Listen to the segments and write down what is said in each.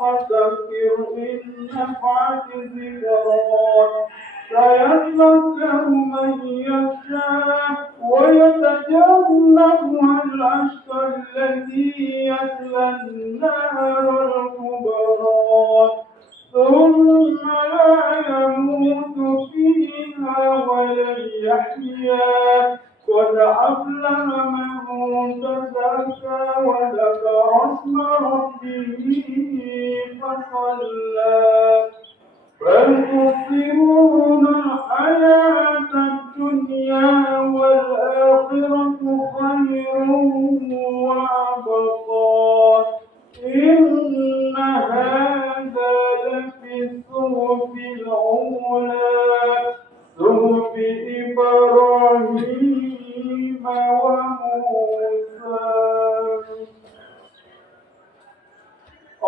فذكر إن نفعت الذكرى إبراهيم وموسى.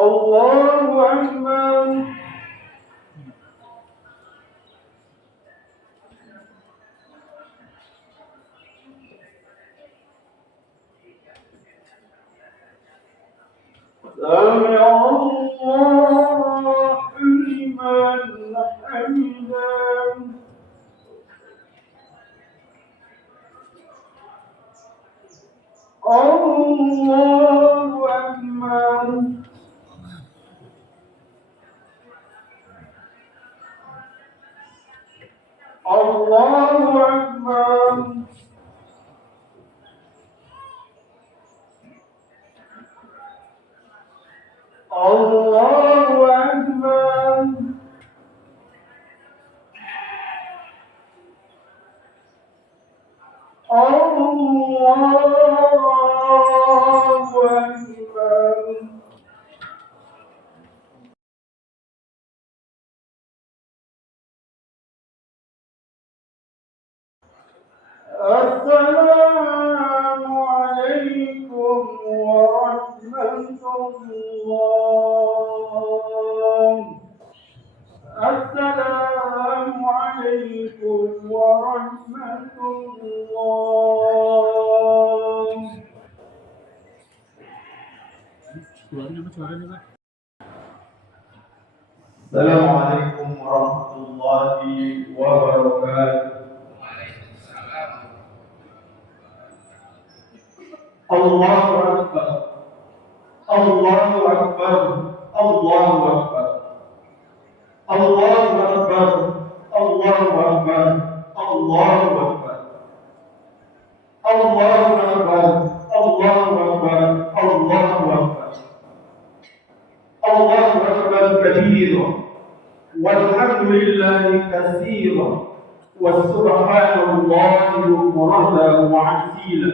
الله أكبر. سمع الله لمن حمده. الله أكبر. الله أكبر. الله أكبر. الله أكبر. السلام عليكم ورحمة الله. السلام عليكم ورحمة الله. السلام عليكم ورحمة الله وبركاته. الله أكبر. الله أكبر. الله أكبر. الله أكبر. الله أكبر. الله أكبر. الله أكبر. الله أكبر. الله أكبر. الله أكبر كبيرا والحمد لله كثيرا وسبحان الله بكرة وعسيلا.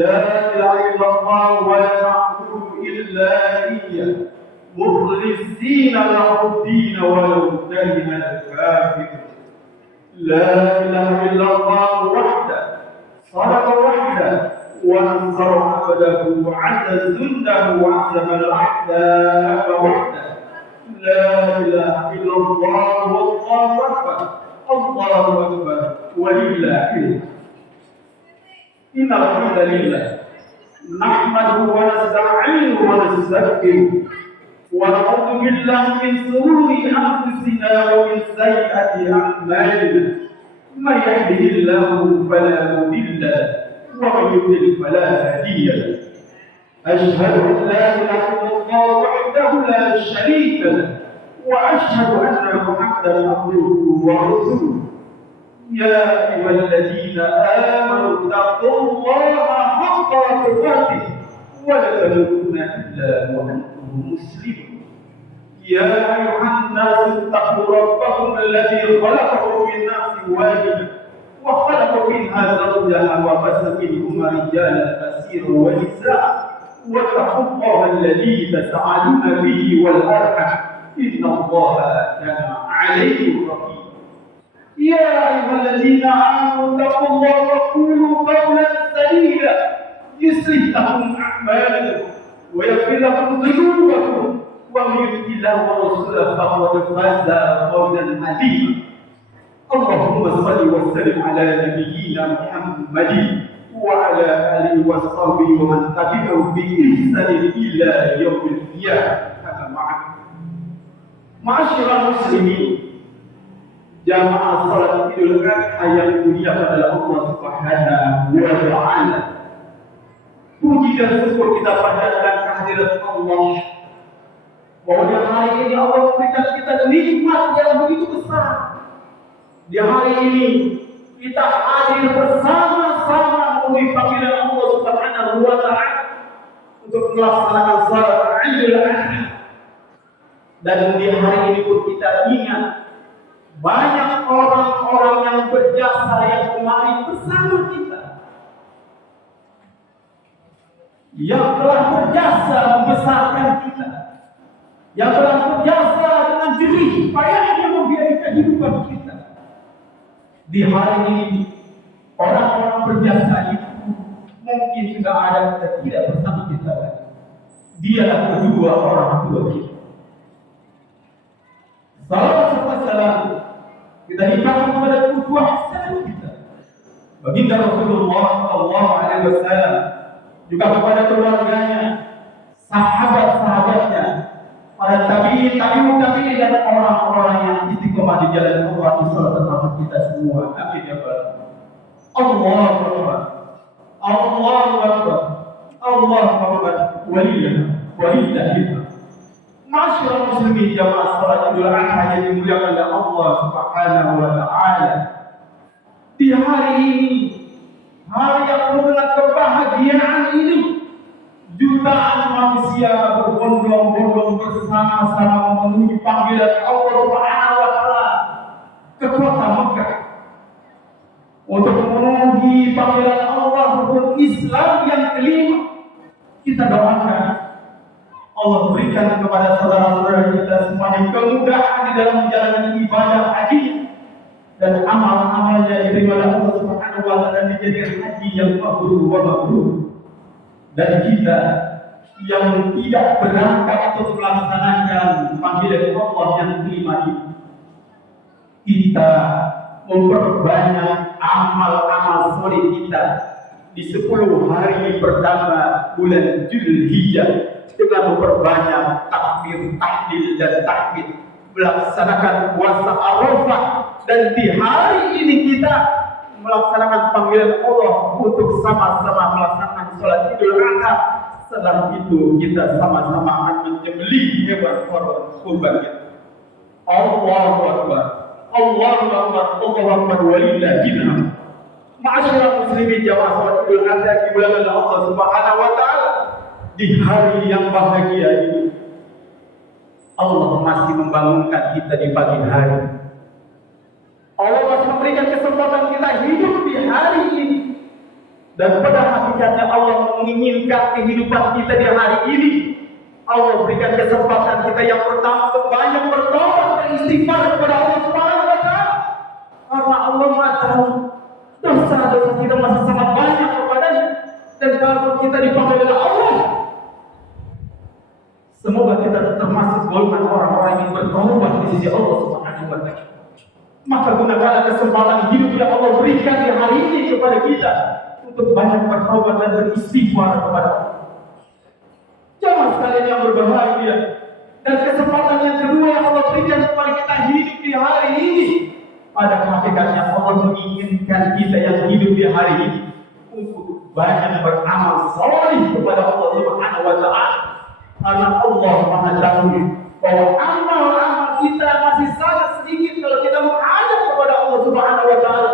لا إله إلا الله ولا نعبد إلا إياه مخلصين له الدين ولو كره الكافرون. لا إله إلا الله وحده صدق وحده وأنصر عبده وعز جنده وعزم الأحزاب وحده. لا إله إلا الله والله أكبر. الله أكبر ولله الحمد. إن الحمد لله نحمده ونستعينه ونستغفره ونعوذ بالله من شرور أنفسنا ومن سيئات أعمالنا. من يهده الله فلا مضل له ومن يضلل فلا هادي له. أشهد أن لا إله إلا الله وحده لا شريك له وأشهد أن محمدا عبده ورسوله. يا أيها الذين آمنوا اتقوا الله حق تقاته ولا تموتن إلا وأنتم مسلمون. يا أيها الناس اتقوا ربكم الذي خلقكم من نفس واحدة وخلق منها زوجها وبث منهما رجالا كثيرا ونساء واتقوا الله الذي تساءلون به والأرحام إن الله كان عليكم رقيبا. يا أيها الذين آمنوا اتقوا الله وقولوا قولا سديدا يصلح لكم أعمالكم ويغفر لكم ذنوبكم ومن يطع الله ورسوله فقد فاز فوزا عظيما. اللهم صل وسلم على نبينا محمد وعلى آله وصحبه ومن تبعهم بإحسان إلى يوم القيامة. معاشر المسلمين jamaah salat Idul Adha yang dimuliakan oleh Allah Subhanahu wa taala. Puji dan syukur kita panjatkan kehadirat Allah. Bahwa di hari ini Allah memberikan kita nikmat yang begitu besar. Di hari ini kita hadir bersama-sama memenuhi panggilan Allah Subhanahu wa taala untuk melaksanakan salat Idul Adha. Dan di hari ini pun kita ingat banyak orang-orang yang berjasa yang kemarin bersama kita, yang telah berjasa membesarkan kita, yang telah berjasa dengan jerih payahnya membiayai kehidupan kita. Di hari ini orang-orang berjasa itu mungkin sudah ada kita tidak bersama kita lagi. Dialah kedua orang tua kita. Salam serta salam kita limpahkan kepada kedua hasanah kita. Baginda Rasulullah SAW juga kepada keluarganya, sahabat-sahabatnya, para tabi'in dan orang-orang yang istiqomah di jalan Allah termasuk kita semua. Amin ya rabbal Allahu Akbar. Allahu Akbar. Allahu Akbar. Walillahilhamd. Masyaallah muslimin jamaah salat Idul Adha yang dimuliakan oleh Allah Subhanahu wa taala. Di hari ini, hari yang penuh dengan kebahagiaan ini, jutaan manusia berbondong-bondong bersama-sama memenuhi panggilan Allah Subhanahu wa taala ke kota Mekah untuk memenuhi panggilan Allah rukun Islam yang kelima. Kita doakan Allah berikan kepada saudara-saudara kita semuanya kemudahan di dalam menjalani ibadah haji dan amal-amalnya diterima oleh Allah Subhanahu wa taala dan dijadikan haji yang mabrur wa mabrur. Dan kita yang tidak berangkat untuk melaksanakan panggilan Allah yang kelima ini, kita memperbanyak amal-amal soleh kita di 10 hari pertama bulan Dzulhijjah dengan memperbanyak takbir, tahlil dan tahmid, melaksanakan puasa Arafah, dan di hari ini kita melaksanakan panggilan Allah untuk sama-sama melaksanakan sholat Idul Adha. Setelah itu kita sama-sama akan menyembelih hewan kurban kita. Allahu Akbar. Allahu Akbar. Allahu Akbar walillahilhamd. Ma'asyiral muslimin jamaah salat Idul Adha dimuliakan oleh Allah Subhanahu wa taala. Di hari yang bahagia ini Allah masih membangunkan kita di pagi hari. Allah masih memberikan kesempatan kita hidup di hari ini. Dan pada hakikatnya Allah menginginkan kehidupan kita di hari ini. Allah berikan kesempatan kita yang pertama untuk banyak bertobat dan istighfar kepada Allah Subhanahu wa taala. Karena Allah Maha tahu dosa-dosa kita masih sangat banyak kepadanya. Dan kalau kita dipanggil oleh Allah, semoga kita termasuk golongan orang-orang yang bertobat di sisi Allah Subhanahu wa taala. Maka gunakanlah kesempatan hidup yang Allah berikan di hari ini kepada kita untuk banyak bertobat dan beristighfar kepada Allah. Jamaah sekalian yang berbahagia, dan kesempatan yang kedua yang Allah berikan kepada kita hidup di hari ini, pada hakikatnya Allah menginginkan kita yang hidup di hari ini untuk banyak beramal saleh kepada Allah Subhanahu wa taala. Karena Allah Maha tahu bahwa amal-amal kita masih sangat sedikit kalau kita menghadap kepada Allah Subhanahu wa taala.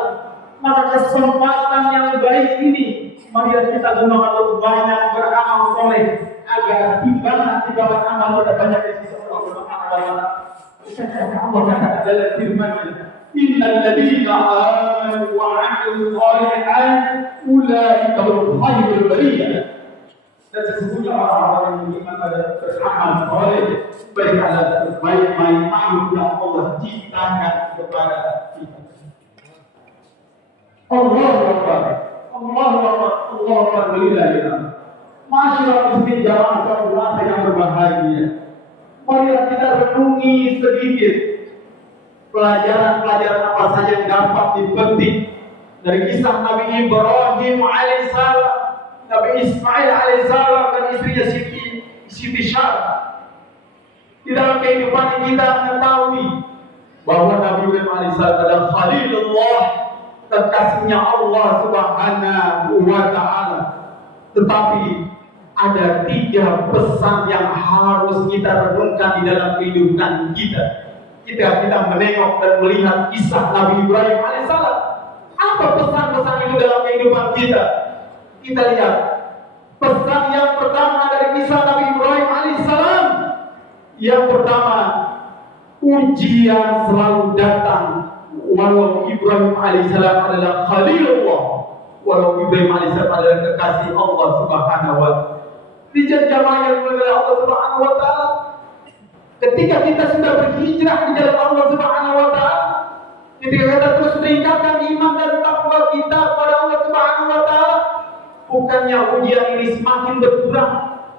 Maka kesempatan yang baik ini mari kita gunakan untuk banyak beramal saleh agar timbangan amal kita banyak di sisi Allah Subhanahu wa taala. Allah kata dalam firman-Nya, innal ladzina amanu wa 'amilus shalihat ulaika hum khairul bariyah. Dan sesungguhnya orang-orang yang beriman pada beramal saleh baiklah sebaik-baik makhluk yang Allah ciptakan kepada kita. Allahu Akbar. Allahu Akbar. Allahu Akbar walillahilhamd. Masyaallah muslimin jamaah salat yang berbahagia. Mari kita renungi sedikit pelajaran-pelajaran apa saja yang dapat dipetik dari kisah Nabi Ibrahim alaihissalam, Nabi Ismail alaihissalam dan istrinya Siti Sarah. Di dalam kehidupan kita mengetahui bahwa Nabi Ibrahim alaihissalam adalah Khalilullah, kekasihnya Allah Subhanahu wa taala. Tetapi ada 3 pesan yang harus kita renungkan di dalam kehidupan kita. Kita menengok dan melihat kisah Nabi Ibrahim alaihissalam. Apa pesan-pesan itu dalam kehidupan kita? Kita lihat pesan yang pertama dari kisah Nabi Ibrahim alaihissalam. Yang pertama, ujian selalu datang. Walau Ibrahim alaihissalam adalah Khalilullah, walau Ibrahim alaihissalam adalah kekasih Allah Subhanahu wa taala. Dijajah oleh Allah Subhanahu wa taala. Ketika kita sudah berhijrah di jalan Allah Subhanahu wa taala, Ketika kita terus meningkatkan iman dan takwa kita kepada Allah Subhanahu wa taala, bukannya ujian ini semakin berkurang,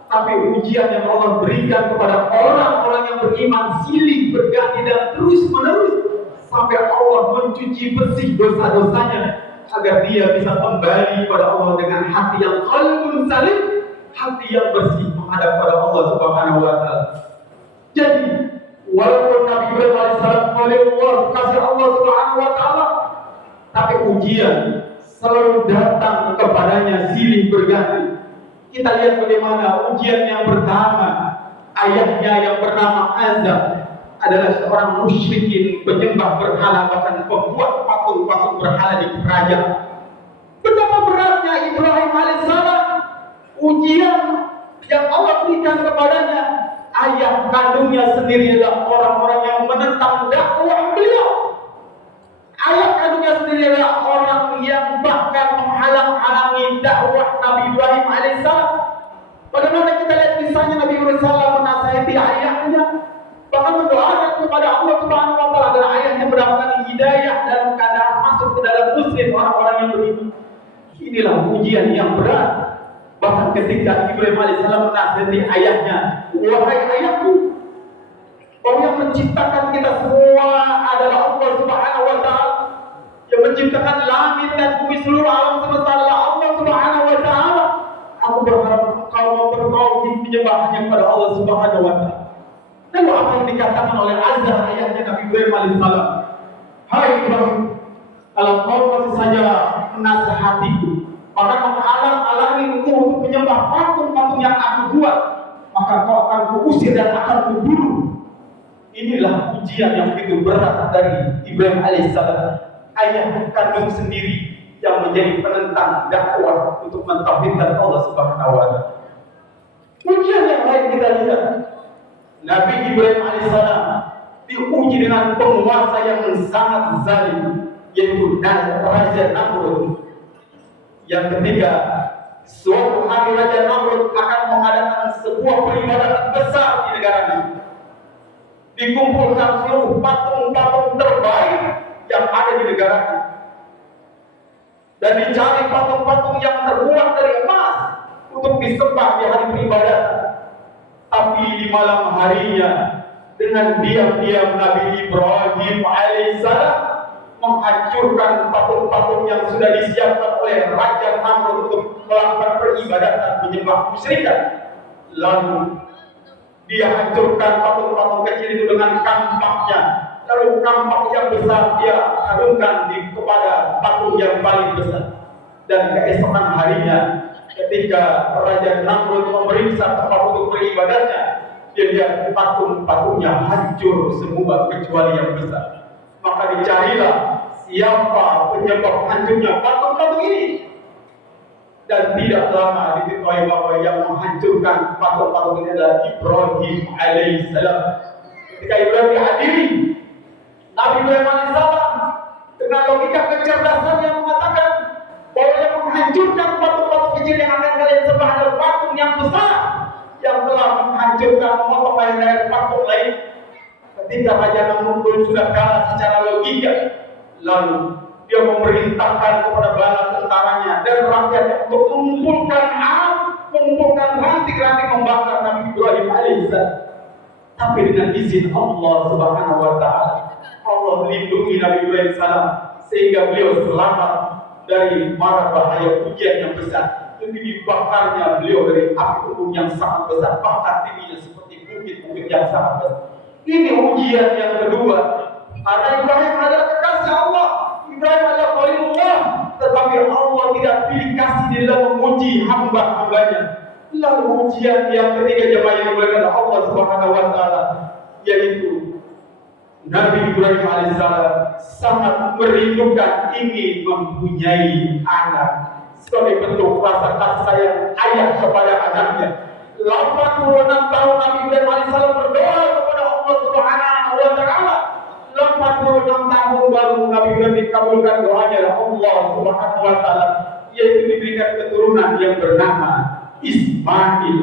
tapi ujian yang Allah berikan kepada orang-orang yang beriman silih berganti dan terus menerus sampai Allah mencuci bersih dosa-dosanya agar dia bisa kembali kepada Allah dengan hati yang qalbun salim, hati yang bersih menghadap kepada Allah Subhanahu wa taala. Jadi walaupun Nabi Ibrahim alaihissalam oleh Allah kasih Allah Subhanahu wa taala, tapi ujian selalu datang kepadanya silih berganti. Kita lihat bagaimana ujian yang pertama, ayahnya yang bernama Azam adalah seorang musyrikin, penyembah berhala, bahkan pembuat patung-patung berhala di kerajaan. Betapa beratnya Ibrahim alaihissalam, ujian yang Allah berikan kepadanya. Ayah kandungnya sendiri adalah orang-orang yang menentang dakwah beliau. Ayah kandungnya sendiri adalah orang yang bahkan menghalang-halangi dakwah Nabi Ibrahim alaihissalam. Bagaimana kita lihat kisahnya Nabi Ibrahim alaihissalam menasihati ayahnya, bahkan mendoakan kepada Allah Subhanahu wa taala agar ayahnya mendapatkan hidayah dalam keadaan masuk ke dalam muslim orang-orang yang beriman. Inilah ujian yang berat. Bahkan ketika Ibrahim alaihissalam menasihati ayahnya, wahai ayahku, bahwa yang menciptakan kita semua adalah Allah Subhanahu wa taala. Yang menciptakan langit dan bumi seluruh alam semesta adalah Allah Subhanahu wa taala. Aku berharap engkau mau bertauhid menyembah hanya kepada Allah Subhanahu wa taala. Lalu apa yang dikatakan oleh Azza ayahnya Nabi Ibrahim alaihissalam? Hai Ibrahim, kalau kau masih saja menasihatiku, maka menghalang-halangi engkau untuk menyembah patung-patung yang aku buat, maka kau akan kuusir dan akan kubunuh. Inilah ujian yang begitu berat dari Ibrahim alaihissalam, ayah kandung sendiri yang menjadi penentang dakwah untuk mentauhidkan Allah Subhanahu wa taala. Ujian yang lain kita lihat, Nabi Ibrahim alaihissalam diuji dengan penguasa yang sangat zalim, yaitu Raja Namrud. Yang ketiga, suatu hari Raja Namrud akan mengadakan sebuah peribadatan besar di negaranya. Dikumpulkan seluruh patung-patung terbaik yang ada di negaranya, dan dicari patung-patung yang terbuat dari emas untuk disembah di hari peribadatan. Tapi di malam harinya, dengan diam-diam Nabi Ibrahim alaihissalam menghancurkan patung-patung yang sudah disiapkan oleh Raja Namrud untuk melakukan peribadatan menyembah musyrikan. Lalu dia hancurkan patung-patung kecil itu dengan kampaknya. Lalu kampak yang besar dia harumkan kepada patung yang paling besar. Dan keesokan harinya, ketika Raja Namrud memeriksa tempat untuk beribadatnya, dia lihat patung-patungnya hancur semua kecuali yang besar. Maka dicarilah siapa penyebab hancurnya patung-patung ini. Dan tidak lama diketahui bahwa yang menghancurkan patung-patung ini adalah Ibrahim alaihissalam. Ketika Ibrahim dihadiri, Nabi Ibrahim alaihissalam dengan logika kecerdasan yang mengatakan bahwa yang menghancurkan patung-patung kecil yang akan kalian sembah adalah patung yang besar yang telah menghancurkan memotong leher patung lain. Ketika Raja Namrud sudah kalah secara logika, lalu dia memerintahkan kepada bala tentaranya dan rakyatnya untuk mengumpulkan ranting-ranting membakar Nabi Ibrahim alaihissalam. Tapi dengan izin Allah Subhanahu wa taala, Allah melindungi Nabi Ibrahim salam sehingga beliau selamat dari mara bahaya ujian yang besar. Demi dibakarnya beliau dari api unggun yang sangat besar, bahkan tingginya seperti bukit-bukit yang sangat besar. Ini ujian yang kedua. Karena Ibrahim adalah kekasih Allah, Ibrahim adalah Khalilullah, tetapi Allah tidak pilih kasih di dalam menguji hamba-hambanya. Lalu ujian yang ketiga jemaah yang dimuliakan Allah Subhanahu wa taala, yaitu Nabi Ibrahim alaihissalam sangat merindukan ingin mempunyai anak sebagai bentuk rasa kasih sayang ayah kepada anaknya. 86 tahun Nabi Ibrahim alaihissalam berdoa kepada Allah Subhanahu wa taala. 86 tahun baru Nabi Ibrahim dikabulkan doanya oleh Allah Subhanahu wa taala, yaitu diberikan keturunan yang bernama Ismail.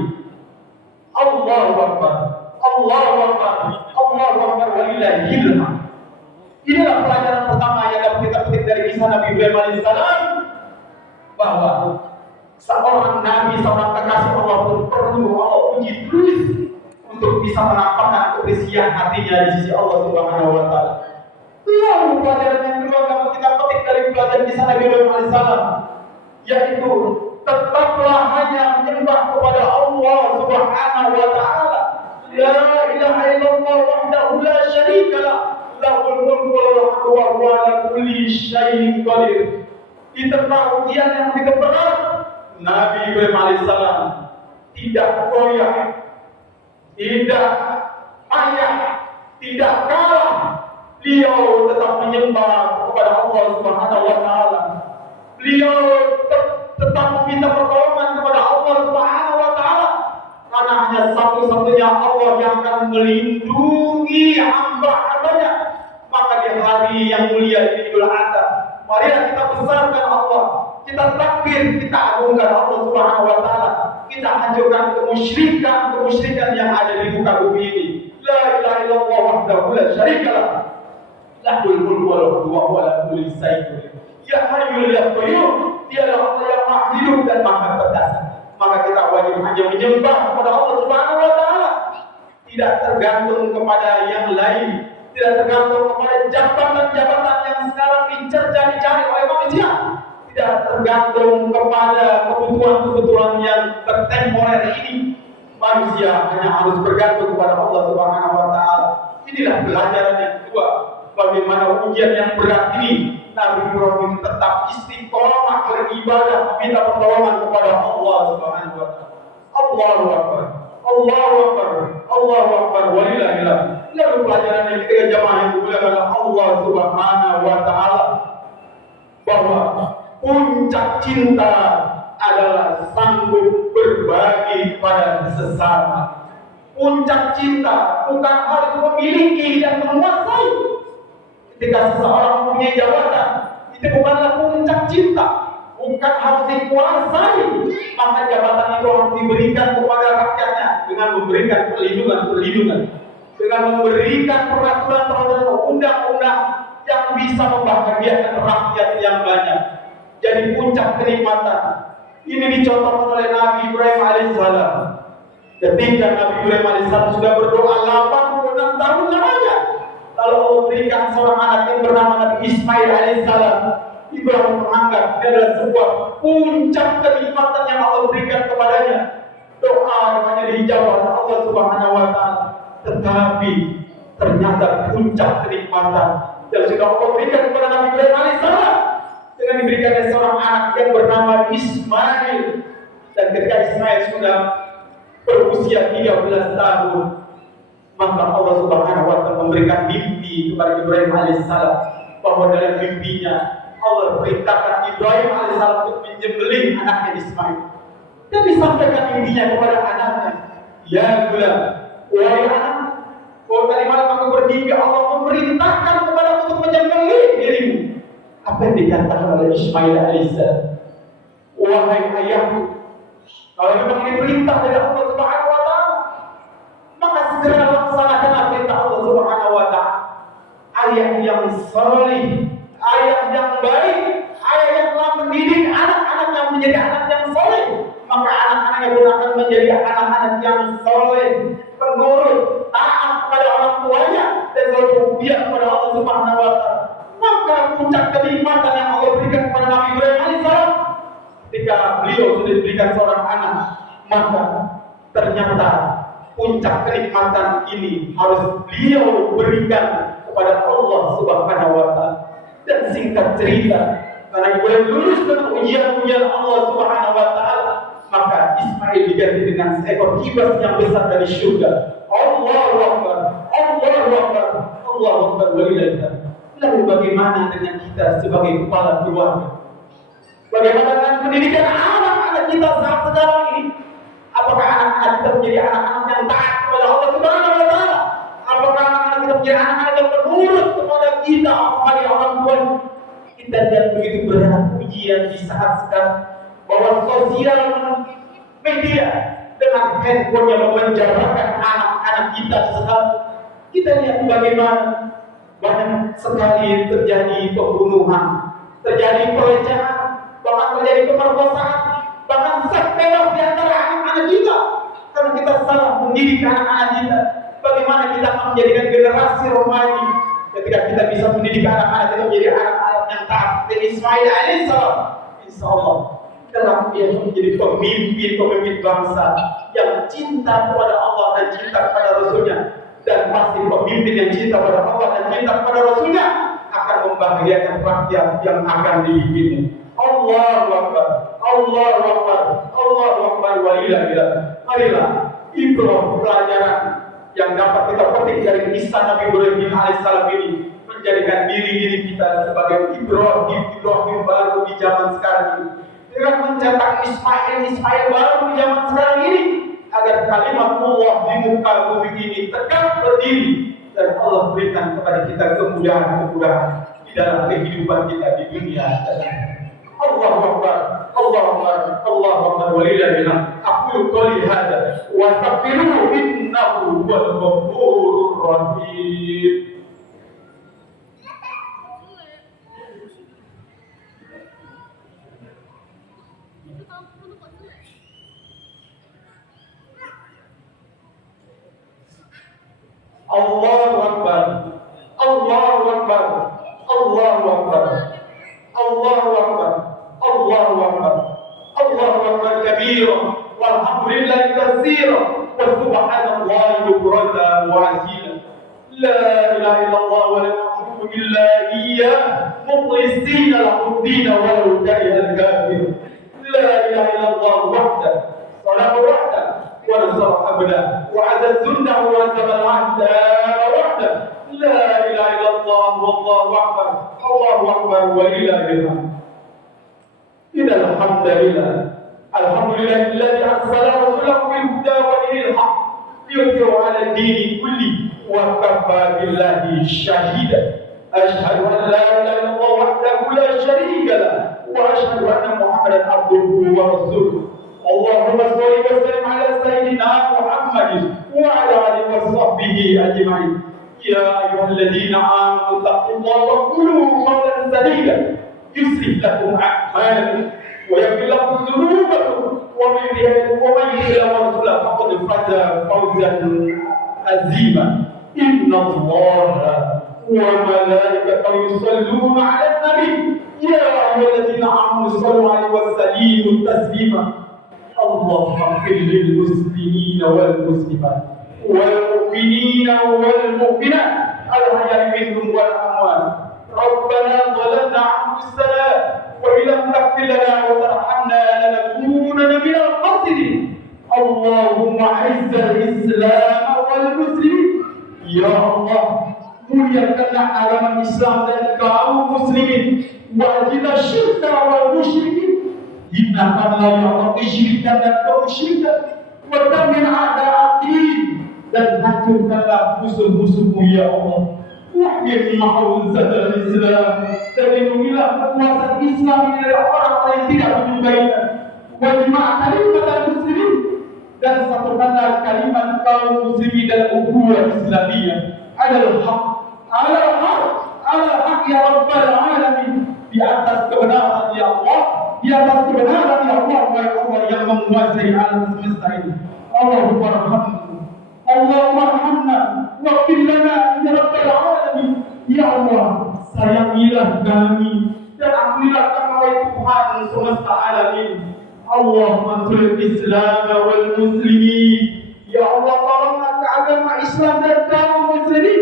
Allahu Akbar, Allahu Akbar, Allahu Akbar walillahil hamd. Inilah pelajaran pertama kisah Nabi Ibrahim alaihissalam bahwa seorang nabi, seorang kekasih Allah pun perlu Allah uji terus untuk bisa menampakkan kebersihan hatinya di sisi Allah Subhanahu wa taala. Lalu pelajaran yang kedua yang kita petik dari pelajaran kisah Nabi Ibrahim alaihissalam, yaitu tetaplah hanya menyembah kepada Allah Subhanahu wa taala. La ilaha illallah wahdahu la syarika lah, lahul mulku wa lahul hamdu wa huwa ala kulli syai'in qadir. Di tengah ujian yang begitu berat, Nabi Ibrahim alaihissalam tidak goyah, tidak payah, tidak kalah. Beliau tetap menyembah kepada Allah Subhanahu wa taala. Beliau tetap meminta pertolongan kepada Allah Subhanahu wa taala, karena hanya satu-satunya Allah yang akan melindungi hamba-hambanya. Maka di hari yang mulia ini Idul Adha, marilah kita besarkan Allah, kita takbir, kita agungkan Allah Subhanahu wa taala, kita hancurkan kemusyrikan yang ada di muka bumi ini. La ilaha illallah wahdahu la syarika lah, lahul mulku wa lahul hamdu wa huwa ala kulli syai'in qadir. Ya hayyul ya qayyum, dialah Allah yang maha hidup dan maha perkasa. Maka kita wajib hanya menyembah kepada Allah Subhanahu wa taala, tidak tergantung kepada yang lain, tidak tergantung kepada jabatan-jabatan yang sekarang dicari oleh manusia, tidak tergantung kepada kebutuhan-kebutuhan yang bertemporer ini. Manusia hanya harus bergantung kepada Allah Subhanahu wa taala. Inilah pelajaran yang kedua, bagaimana ujian yang berat ini Nabi Ibrahim tetap istiqomah beribadah, minta pertolongan kepada Allah Subhanahu wa taala. Allahu akbar, Allahu akbar, Allahu akbar, walillahil hamd. Lalu pelajaran yang ketiga jamaah yang dimuliakan Allah Subhanahu wa taala, bahwa puncak cinta adalah sanggup berbagi kepada sesama. Puncak cinta bukan harus memiliki dan menguasai. Ketika seseorang mempunyai jabatan, itu bukanlah puncak cinta, bukan harus dikuasai. Maka jabatan itu harus diberikan kepada rakyatnya dengan memberikan perlindungan, dengan memberikan peraturan-peraturan undang-undang yang bisa membahagiakan rakyat yang banyak. Jadi puncak kenikmatan ini dicontohkan oleh Nabi Ibrahim alaihissalam. Ketika Nabi Ibrahim alaihissalam sudah berdoa 86 tahun lamanya, lalu Allah berikan seorang anak yang bernama Nabi Ismail alaihissalam. Ibrahim menganggap ini adalah sebuah puncak kenikmatan yang Allah berikan kepadanya. Doa hanya dijawab oleh Allah Subhanahu wa taala. Tetapi ternyata puncak kenikmatan yang sudah Allah berikan kepada Nabi Ibrahim alaihissalam dengan diberikannya seorang anak yang bernama Ismail. Dan ketika Ismail sudah berusia 13 tahun, maka Allah Subhanahu wa taala memberikan mimpi kepada Ibrahim alaihissalam, bahwa dalam mimpinya Allah perintahkan Ibrahim alaihissalam untuk menyembelih anaknya Ismail. Dan disampaikan mimpinya kepada anaknya, ya gulam, wahai anak, tadi malam aku bermimpi Allah memerintahkan kepada untuk menyembelih dirimu. Apa yang dikatakan oleh Ismail alaihissalam? Wahai ayahku, kalau memang ini perintah dari Allah Subhanahu wa taala, maka segera laksanakan perintah Allah Subhanahu wa taala. Ayah yang saleh, ayah yang baik, ayah yang telah mendidik anak-anaknya menjadi anak yang saleh, maka anak-anaknya pun akan menjadi anak-anak yang saleh, penurut, taat kepada orang tuanya dan selalu setia kepada Allah Subhanahu wa taala. Maka puncak kenikmatan yang Allah berikan kepada Nabi Ibrahim alaihissalam, ketika beliau sudah diberikan seorang anak, maka ternyata puncak kenikmatan ini harus beliau berikan kepada Allah Subhanahu wa taala. Dan singkat cerita, karena Ibrahim lulus dengan ujian-ujian Allah Subhanahu wa taala, maka Ismail diganti dengan seekor kibas yang besar dari surga. Allahu akbar, Allahu akbar, Allahu akbar, walillahil hamd. Lalu bagaimana dengan kita sebagai kepala keluarga? Bagaimana dengan pendidikan anak-anak kita saat sekarang ini? Apakah anak-anak kita menjadi anak-anak yang taat kepada Allah Subhanahu wa taala? Apakah anak-anak kita menjadi anak-anak yang menurut kepada kita sebagai orang tua? Kita lihat begitu berat ujian di saat sekarang, bahwa sosial media dengan handphone yang memenjarakan anak-anak kita sekarang. Kita lihat bagaimana banyak sekali terjadi pembunuhan, terjadi pelecehan, bahkan terjadi pemerkosaan, bahkan seks bebas di antara anak-anak kita karena kita salah mendidik anak-anak kita. Bagaimana kita akan menjadikan generasi rohani ketika kita bisa mendidik anak-anak kita menjadi anak-anak yang taat seperti Ismail alaihissalam? Insya Allah kelak dia menjadi pemimpin bangsa yang cinta kepada Allah dan cinta kepada Rasulnya, dan pasti pemimpin yang cinta kepada Allah dan cinta kepada Rasulnya akan membahagiakan rakyat yang akan dipimpinnya. Allahu Akbar, Allahu Akbar, Allahu Akbar, wa ilaha. Marilah ibrah pelajaran yang dapat kita petik dari kisah Nabi Ibrahim alaihissalam ini menjadikan diri kita sebagai Ibrahim baru di zaman sekarang ini, dengan mencetak Ismail baru di zaman sekarang ini, agar kalimat Allah di muka bumi ini tegak berdiri dan Allah berikan kepada kita kemudahan di dalam kehidupan kita di dunia dan Allahu Akbar, Allahu Akbar, Allahu Akbar, walillahil hamd. Aqulu qouli hadza wa astaghfiruhu innahu huwal ghafurur rahim. Allahu Akbar, Allahu Akbar, Allahu Akbar, Allahu Akbar, Allahu Akbar, Allahu Akbar kabira, walhamdulillahi katsira, wa subhanallahi bukratan wa asila. La ilaha illallah wa la na'budu illa iyyah, mukhlishina lahu ad-din walau karihal kafirun. La ilaha illallah wahdahu, sadaqa wahdahu, wa nasara abdahu, wa 'azza jundahu wa hazama al-'ahda wahdahu. La ilaha illallah wallahu akbar, Allahu akbar, wa lillahil hamd. Innal hamdalillah, alhamdulillahilladzi arsala rasulahu bil huda wa dinil haqq liyudhhirahu 'ala ad-dini kulli wa kafa billahi shahida. Asyhadu an la ilaha illallah wahdahu la syarika lahu wa asyhadu anna Muhammadan abduhu wa rasuluh. Allahumma shalli wa sallim ala sayyidina Muhammadin wa ala alihi wa sahbihi ajma'in. Ya ayyuhalladzina amanu taqullaha wa qulu qawlan sadida yuslih lakum a'malakum wa yaghfir lakum dhunubakum wa man yuti' Allaha faqad faza fawzan azima. Inna Allaha wa malaikatahu yusalluna 'alan nabi ya ayyuhalladzina amanu sallu 'alaihi wa sallimu taslima. Allahumma ighfir lil muslimina wal muslimat والمؤمنين والمؤمنات الأحياء منهم والأموات. ربنا ظلمنا أنفسنا وإن لم تغفر لنا وترحمنا لنكونن من الخاسرين. اللهم أعز الإسلام والمسلمين. Ya Allah, muliakanlah agama Islam dan kaum muslimin. Wajibna syirka wal musyrikin. Hinakanlah ya Allah kesyirikan dan kemusyrikan. Wadamir a'da'id, dan hancurkanlah musuh-musuhmu ya Allah. Wahyin ma'uzatul Islam, dan lindungilah kekuasaan Islam dari orang-orang yang tidak menyukainya. Wajma'ah kalimat muslimin, dan satukanlah kalimat kaum muslimin dalam ukhuwah Islamiyah. Alal haq ya Rabbal alamin, di atas kebenaran ya Allah, di atas kebenaran ya Allah, wahai Allah yang menguasai alam semesta ini. Allahumma arhamna waghfir lana ya Rabbal alamin. Ya Allah, sayangilah kami dan ampunilah kami wahai Tuhan semesta alam ini. Allahumma ansur Islam wal muslimin. Ya Allah, tolonglah agama Islam dan kaum muslimin.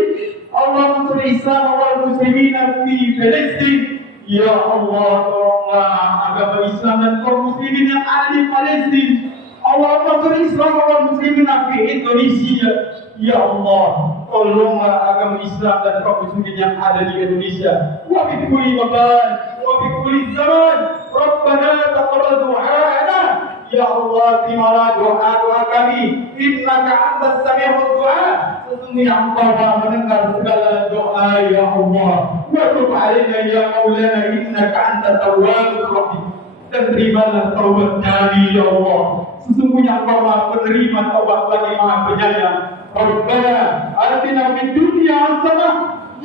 Allah ansur Islam wal muslimin fi Palestin. Ya Allah, tolonglah agama Islam dan kaum muslimin yang ada di Palestin. Allah ansur Islam wal muslimin fi Indonesia. Ya Allah, tolonglah agama Islam dan kaum muslimin yang ada di Indonesia. Wa bi kulli makan, wa bi kulli zaman. Rabbana taqabbal du'ana. Ya Allah, terimalah doa kami. Innaka antas sami'ud du'a. Sesungguhnya Engkau Maha mendengar segala doa ya Allah. Wa tub 'alaina ya Maulana innaka antat tawwabur rahim. Dan terimalah taubat kami ya Allah. Sesungguhnya Engkau Maha penerima taubat lagi Maha penyayang. Rabbana atina fid dunya hasanah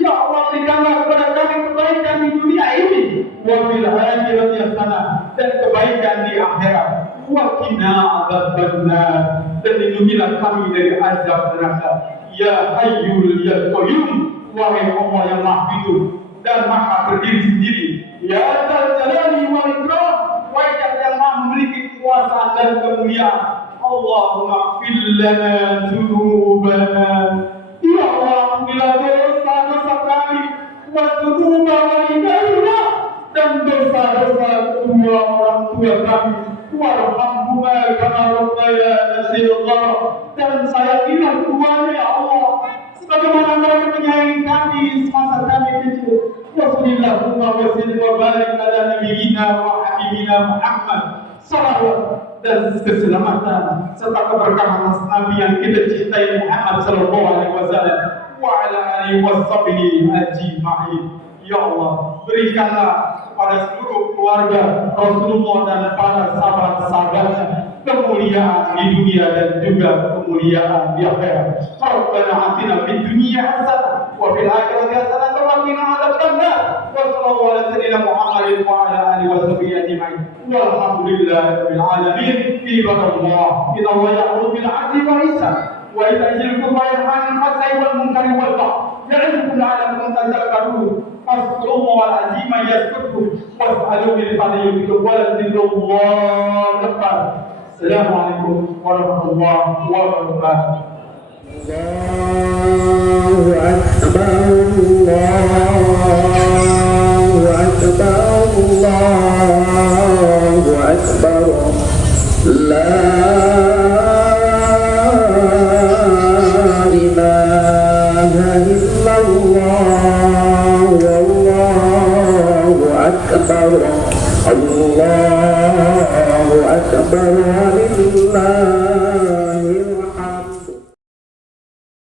Ya Allah, berikanlah kepada kami kebaikan di dunia ini, wa fil akhirati hasanah, dan kebaikan di akhirat. Wa qina adzabannar, dan lindungilah kami dari azab neraka. Ya Hayyul Ya Qayyum, wahai Allah yang Maha Hidup dan Maha berdiri sendiri. Ya Dzal Jalali wal Ikram, wahai yang Maha memiliki kekuasaan dan kemuliaan. Allahumma fil lana dzunubana, ya Allah, ampunilah dosa-dosa kami, wa dzunuba walidayna, dan dosa-dosa kedua orang tua kami. Warhamhuma kama rabbayana shighara, dan sayangilah keduanya ya Allah sebagaimana mereka menyayangi kami semasa kami kecil. Wassalamualaikum warahmatullahi wabarakatuh. Nabiyina wa habibina Muhammad, salawat dan keselamatan serta keberkahan atas Nabi yang kita cintai Muhammad sallallahu alaihi wasallam wa ala alihi washabihi ajma'in. Ya Allah, berikanlah kepada seluruh keluarga Rasulullah dan para sahabat-sahabatnya kemuliaan di dunia dan juga kemuliaan di akhirat. Rabbana atina fid dunya hasanah wa fil akhirati hasanah wa qina adzabannar. Wa sallallahu ala sayyidina Muhammadin wa ala alihi washabihi ajma'in. Walhamdulillahi rabbil alamin. Ibadallah, inna Allah ya'muru bil 'adli wal ihsan wa ita'i dzil qurba wa yanha 'anil fahsya'i wal munkari wal baghi. Ya'idukum la'allakum tadhakkarun. Astaghfirullahal azim yaghfirkum was'aluhu min fadlihi wa la akbar. Assalamualaikum warahmatullahi wabarakatuh. Allahu akbar, Allahu akbar, Allahu akbar. La ilaha illallah, wallahu akbar, Allahu akbar.